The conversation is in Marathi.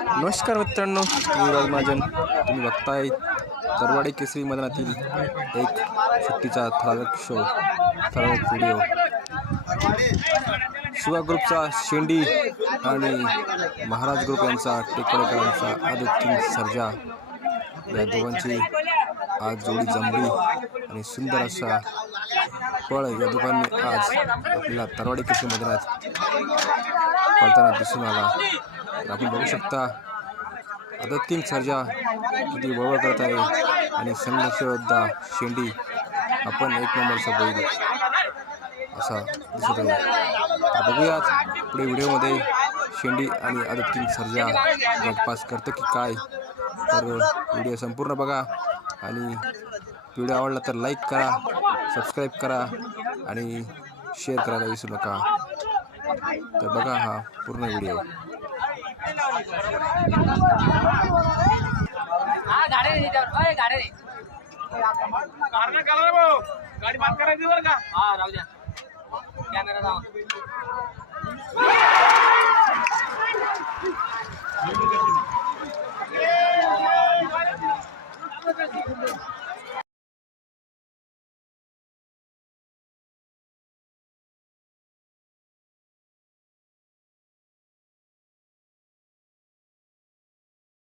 नमस्कार मित्रांनो, मी युवराज महाजन. तुम्ही बघताय तरवाडी केसरी मैदानातील एक सुट्टीचा ठराविक व्हिडिओ. शिवा ग्रुपचा शेंडी आणि महाराज ग्रुप यांचा टेकडेकरांचा आदित्य किंग सर्जा या दोघांची आज जोडी जमली आणि सुंदर असा पळ या दोघांनी आज आपल्याला तरवाडी केसरी मैदानात पळताना दिसून आला. आपण बघू शकता आदित्य किंग सर्जा किती वळवळ करत आहे आणि संघर्ष योद्धा शेंडी आपण एक नंबरचा बैल असा दिसत आहे. तर बघूयात पुढे व्हिडिओमध्ये शेंडी आणि आदित्य किंग सर्जा गटपास करतं की काय. तर व्हिडिओ संपूर्ण बघा आणि व्हिडिओ आवडला तर लाईक करा, सबस्क्राईब करा आणि शेअर करायला विसरू नका. तर बघा हा पूर्ण व्हिडिओ. गाडी बात करायची बरं का. हा राहू द्या, कॅमेरा लावा.